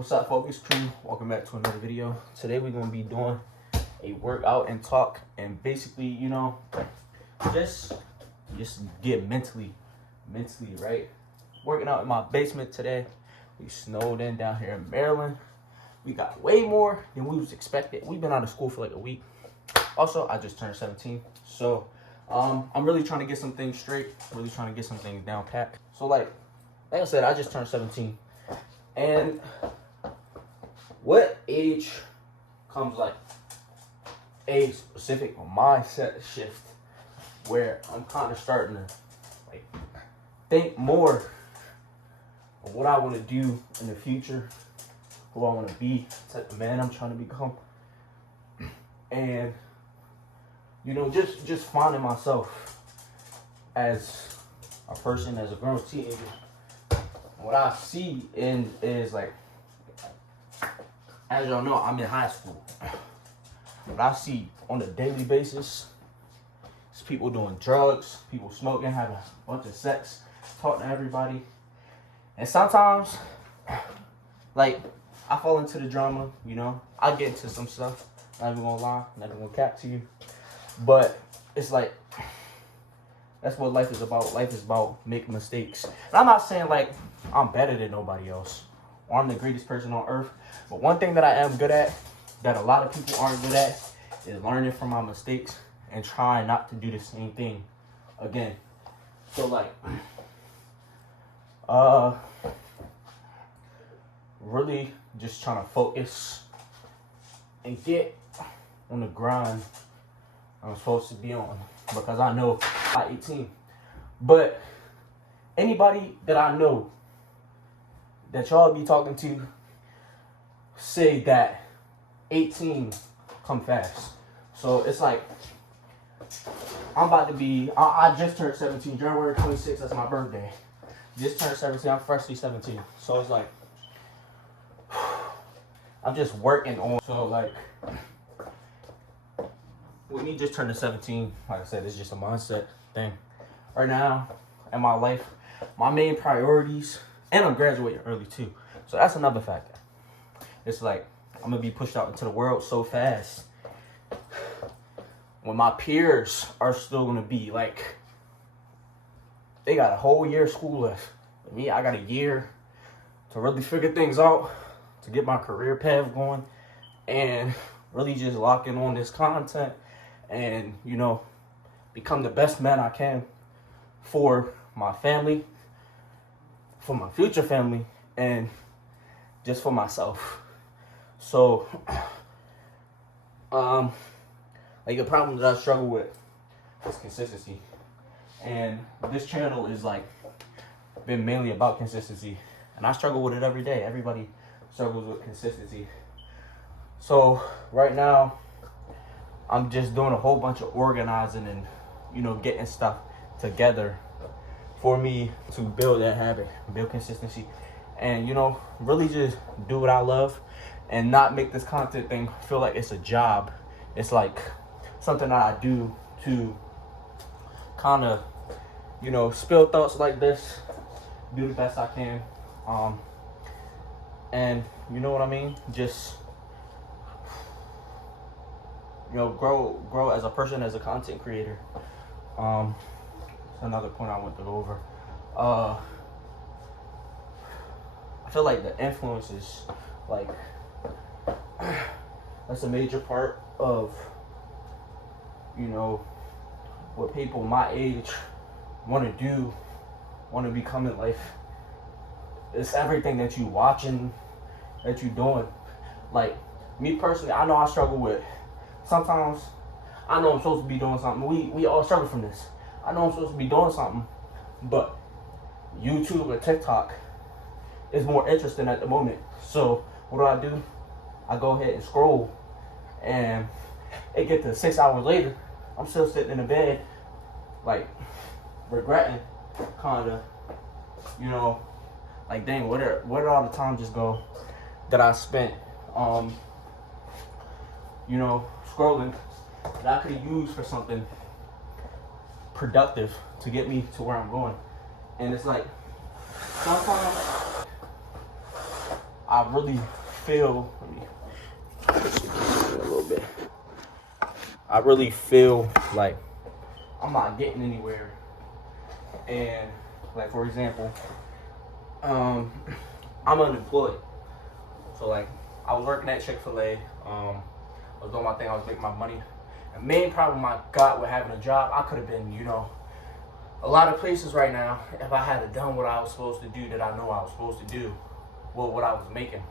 What's up, Focus Crew? Welcome back to another video. Today we're gonna be doing a workout and talk, and basically, you know, just get mentally right. Working out in my basement today. We snowed in down here in Maryland. We got way more than we was expected. We've been out of school for like a week. Also, I just turned 17, so I'm really trying to get some things straight. Really trying to get some things down pat. So like I said, I just turned 17, and what age comes like a specific mindset shift where I'm kind of starting to like think more of what I want to do in the future, who I want to be, the type of man I'm trying to become, and you know, just finding myself as a person, as a grown teenager. What I see is like, as y'all know, I'm in high school. What I see on a daily basis is people doing drugs, people smoking, having a bunch of sex, talking to everybody. And sometimes, like, I fall into the drama, you know. I get into some stuff, not even gonna lie, not even gonna cap to you. But it's like, that's what life is about. Life is about making mistakes. And I'm not saying like I'm better than nobody else or I'm the greatest person on earth. But one thing that I am good at, that a lot of people aren't good at, is learning from my mistakes and trying not to do the same thing again. So like, really just trying to focus and get on the grind I'm supposed to be on, because I know I'm 18. But anybody that I know that y'all be talking to say that 18 come fast. So it's like, I'm about to be, I just turned 17, January 26th, that's my birthday. Just turned 17, I'm freshly 17. So it's like, I'm just working on, so like, with me just turning 17, like I said, it's just a mindset thing. Right now, in my life, my main priorities, and I'm graduating early too, so that's another factor. It's like, I'm gonna be pushed out into the world so fast, when my peers are still gonna be like, they got a whole year of school left. With me, I got a year to really figure things out, to get my career path going, and really just lock in on this content, and, you know, become the best man I can for my family, for my future family, and just for myself. So, like, the problem that I struggle with is consistency. And this channel is, like, been mainly about consistency. And I struggle with it every day. Everybody struggles with consistency. So, right now, I'm just doing a whole bunch of organizing and, you know, getting stuff together for me to build that habit, build consistency, and, you know, really just do what I love and not make this content thing feel like it's a job. It's like something that I do to kind of, you know, spill thoughts like this, do the best I can, and you know what I mean? Just, you know, grow as a person, as a content creator. That's another point I want to go over. I feel like the influences, like, that's a major part of, you know, what people my age want to do, want to become in life. It's everything that you watching, that you doing. Like, me personally, I know I struggle with, sometimes I know I'm supposed to be doing something. We all struggle from this. I know I'm supposed to be doing something, but YouTube or TikTok is more interesting at the moment. So what do? I go ahead and scroll, and it get to 6 hours later, I'm still sitting in the bed, like, regretting, kinda, you know, like, dang, where did all the time just go that I spent, you know, scrolling, that I could have used for something productive to get me to where I'm going. And it's like, sometimes I really feel, let me a little bit. I really feel like I'm not getting anywhere. And like, for example, I'm unemployed. So like, I was working at Chick-fil-A. I was doing my thing. I was making my money. The main problem I got with having a job, I could have been, you know, a lot of places right now if I had done what I was supposed to do that I know I was supposed to do, well, what I was making.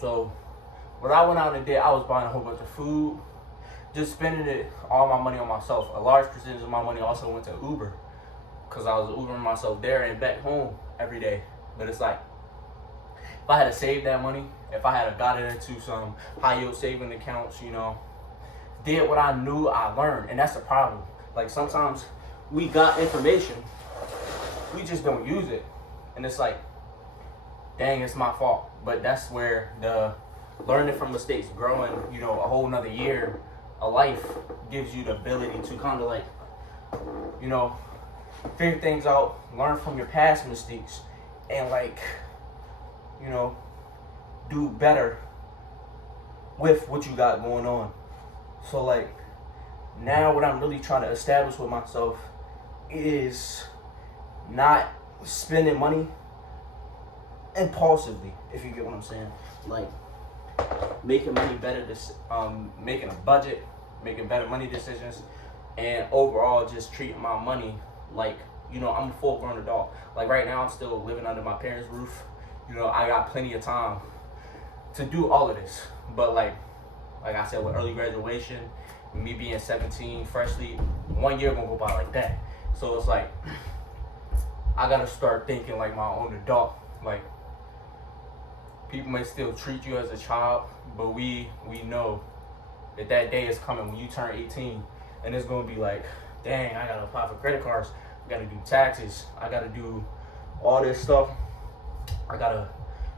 So what I went out and did, I was buying a whole bunch of food, just spending all my money on myself. A large percentage of my money also went to Uber, because I was Ubering myself there and back home every day. But it's like, if I had saved that money, if I had got it into some high yield saving accounts, you know, did what I knew, I learned. And that's the problem. Like, sometimes we got information, we just don't use it. And it's like, dang, it's my fault. But that's where the learning from mistakes, growing, you know, a whole nother year of life gives you the ability to kind of like, you know, figure things out, learn from your past mistakes, and like, you know, do better with what you got going on. So like, now what I'm really trying to establish with myself is not spending money impulsively, if you get what I'm saying. Like, making money better, making a budget, making better money decisions, and overall just treating my money like, you know, I'm a full-grown adult. Like right now, I'm still living under my parents' roof. You know, I got plenty of time to do all of this. But like I said, with early graduation, me being 17, freshly, 1 year gonna go by like that. So it's like, I gotta start thinking like my own adult. Like, people may still treat you as a child, but we know that day is coming when you turn 18, and it's gonna be like, dang, I gotta apply for credit cards, I gotta do taxes, I gotta do all this stuff, I gotta,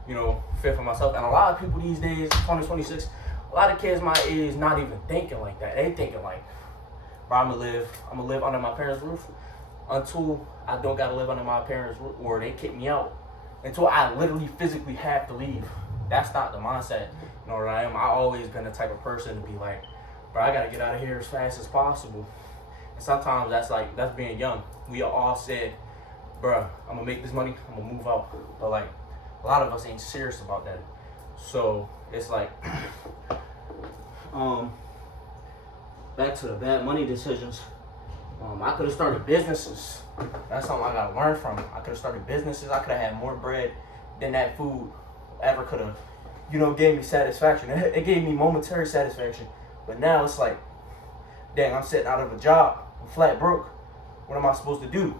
you know, fend for myself. And a lot of people these days, 2026, a lot of kids my age not even thinking like that. They thinking like, bro, I'm gonna live under my parents' roof until I don't gotta live under my parents' roof, or they kick me out, until I literally physically have to leave. That's not the mindset, you know what I am. I always been the type of person to be like, bro, I gotta get out of here as fast as possible. And sometimes that's being young. We all said, bro, I'm gonna make this money, I'm gonna move out. But like, a lot of us ain't serious about that. So it's like, back to the bad money decisions. I could have started businesses. That's something I gotta learn from. I could have started businesses. I could have had more bread than that food ever could have, you know, gave me satisfaction. It gave me momentary satisfaction. But now it's like, dang, I'm sitting out of a job, I'm flat broke. What am I supposed to do?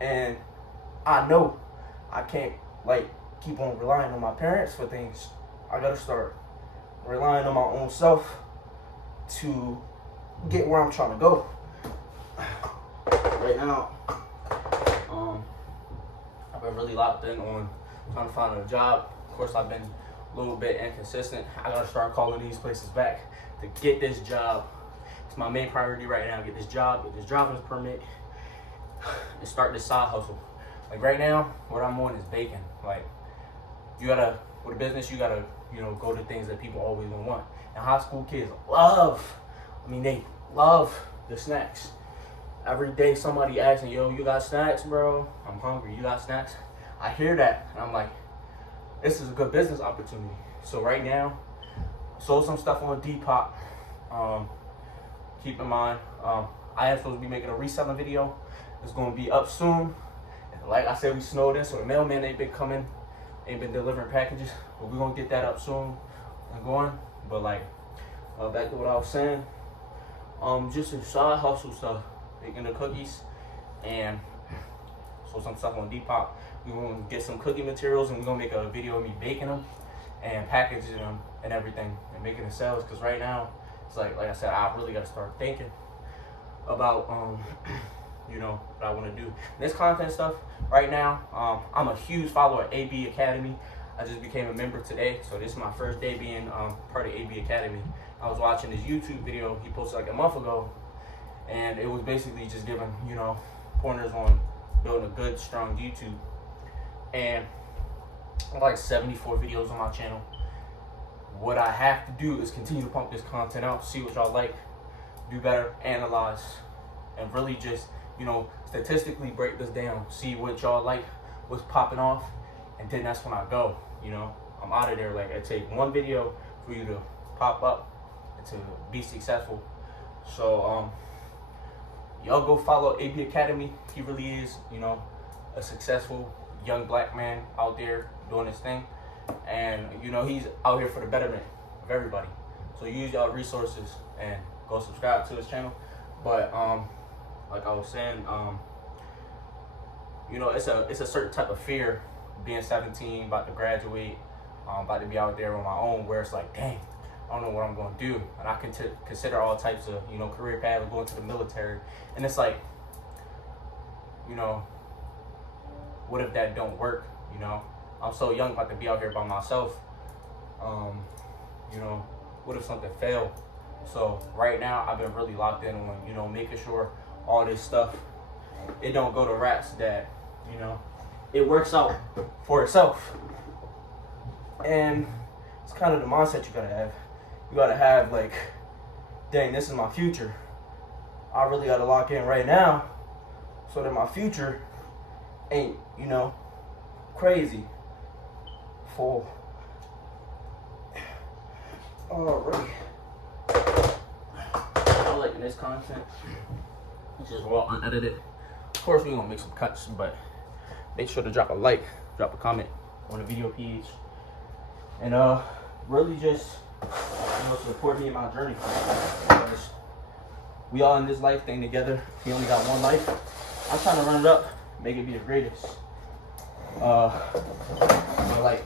And I know I can't like keep on relying on my parents for things. I gotta start relying on my own self to get where I'm trying to go. Right now, I've been really locked in on trying to find a job. Of course, I've been a little bit inconsistent. I gotta start calling these places back to get this job. It's my main priority right now. Get this job, get this driver's permit, and start this side hustle. Like right now, what I'm on is baking. Like, you gotta, with a business, you gotta, you know, go to things that people always gonna want. And high school kids they love the snacks. Every day somebody asking, yo, you got snacks, bro? I'm hungry, you got snacks? I hear that, and I'm like, this is a good business opportunity. So right now, sold some stuff on Depop. Keep in mind, I am supposed to be making a reselling video. It's gonna be up soon. And like I said, we snowed in, so the mailman ain't been delivering packages, but we're gonna get that up soon and going. But like, back to what I was saying, just some side hustle stuff, making the cookies, and so some stuff on Depop. We're gonna get some cookie materials, and we're gonna make a video of me baking them and packaging them and everything, and making the sales. Cause right now, it's like I said, I really gotta start thinking about you know, what I want to do. This content stuff right now, I'm a huge follower of AB Academy. I just became a member today, so this is my first day being part of AB Academy. I was watching this YouTube video he posted like a month ago, and it was basically just giving, you know, pointers on building a good, strong YouTube. And like 74 videos on my channel. What I have to do is continue to pump this content out, see what y'all like, do better, analyze, and really just, you know, statistically break this down, see what y'all like, what's popping off, and then that's when I go, you know. I'm out of there. Like, it takes one video for you to pop up and to be successful. So, y'all go follow AB Academy. He really is, you know, a successful young black man out there doing his thing. And, you know, he's out here for the betterment of everybody. So use y'all resources and go subscribe to his channel. But, like I was saying, you know, it's a certain type of fear being 17, about to graduate, about to be out there on my own, where it's like, dang, I don't know what I'm going to do. And I can consider all types of, you know, career paths, going to the military. And it's like, you know, what if that don't work, you know? I'm so young, about to be out here by myself. You know, what if something failed? So right now, I've been really locked in on, you know, making sure all this stuff, it don't go to rats, that, you know, it works out for itself. And it's kind of the mindset you gotta have. You gotta have, like, dang, this is my future. I really gotta lock in right now so that my future ain't, you know, crazy. Full. Alright. I like this content. It's just raw, unedited. Of course, we're gonna make some cuts, but make sure to drop a like, drop a comment on the video page, and really just, you know, support me in my journey. Because we all in this life thing together. We only got one life. I'm trying to run it up, make it be the greatest. But like,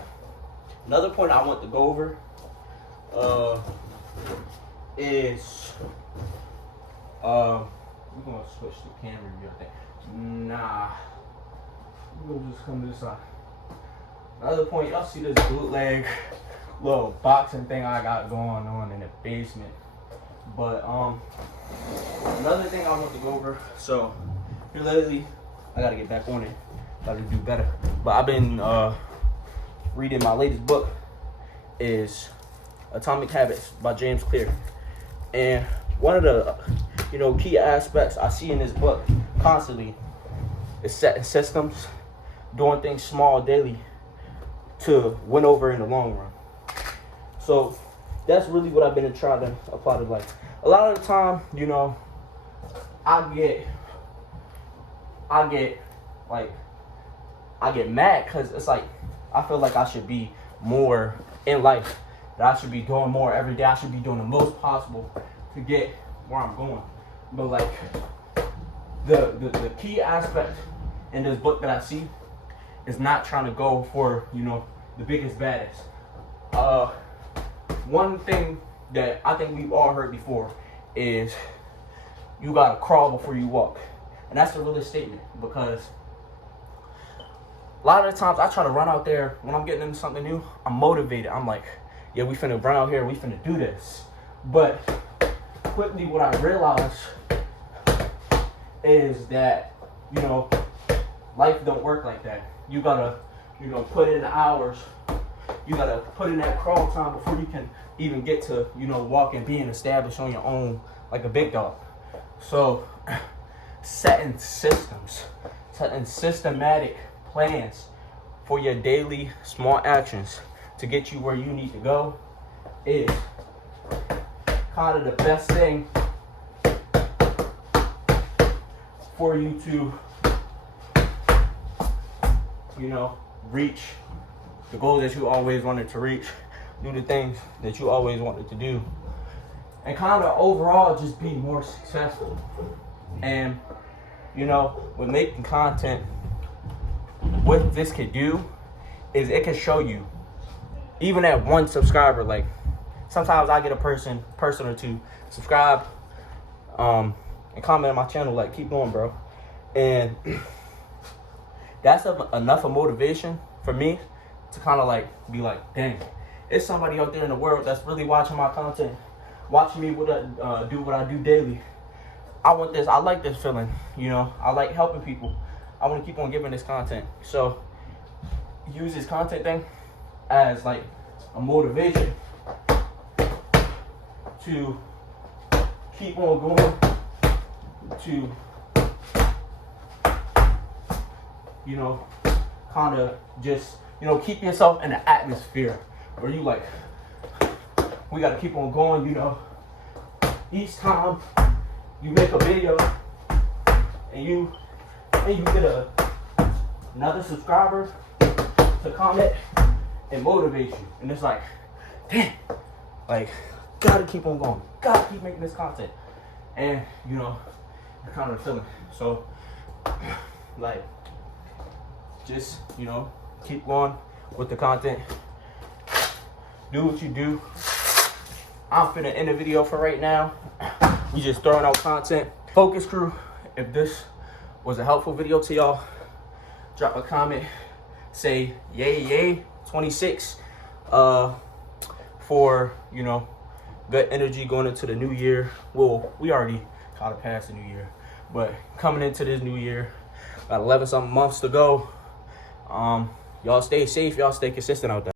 another point I want to go over is we're gonna switch the camera view, I think. Nah, we're gonna just come to this side. Another point, y'all see this bootleg little boxing thing I got going on in the basement. But another thing I want to go over, so here lately, I gotta get back on it, gotta do better. But I've been reading, my latest book is Atomic Habits by James Clear. And one of the, you know, key aspects I see in this book constantly is setting systems, doing things small daily to win over in the long run. So that's really what I've been trying to apply to life. A lot of the time, you know, I get mad because it's like, I feel like I should be more in life, that I should be doing more every day. I should be doing the most possible to get where I'm going. But like, the key aspect in this book that I see is not trying to go for, you know, the biggest, baddest. One thing that I think we've all heard before is you gotta crawl before you walk. And that's the realest statement, because a lot of the times I try to run out there when I'm getting into something new. I'm motivated. I'm like, yeah, we finna run out here, we finna do this. But quickly what I realized is that, you know, life don't work like that. You gotta, you know, put in the hours. You gotta put in that crawl time before you can even get to, you know, walking, being established on your own like a big dog. So setting systems, setting systematic plans for your daily small actions to get you where you need to go is kind of the best thing for you to, you know, reach the goals that you always wanted to reach, do the things that you always wanted to do, and kind of overall just be more successful. And, you know, with making content, what this could do is it can show you, even at one subscriber, like sometimes I get a person or two subscribe and comment on my channel like, keep going, bro. And that's enough of motivation for me to kind of like be like, dang, it's somebody out there in the world that's really watching my content, watching me do what I do daily. I want this. I like this feeling, you know. I like helping people. I want to keep on giving this content. So use this content thing as like a motivation to keep on going, to, you know, kind of just, you know, keep yourself in an atmosphere where you like, we got to keep on going, you know. Each time you make a video and you get another subscriber to comment and motivate you, and it's like, damn, like, gotta keep on going, gotta keep making this content, and you know, you're kind of feeling. So, like, just, you know, keep going with the content. Do what you do. I'm finna end the video for right now. We just throwing out content. Focus crew, if this was a helpful video to y'all, drop a comment, say yay 26 for, you know, good energy going into the new year. Well, we already kind of passed the new year, but coming into this new year, got 11 something months to go. Y'all stay safe, y'all stay consistent out there.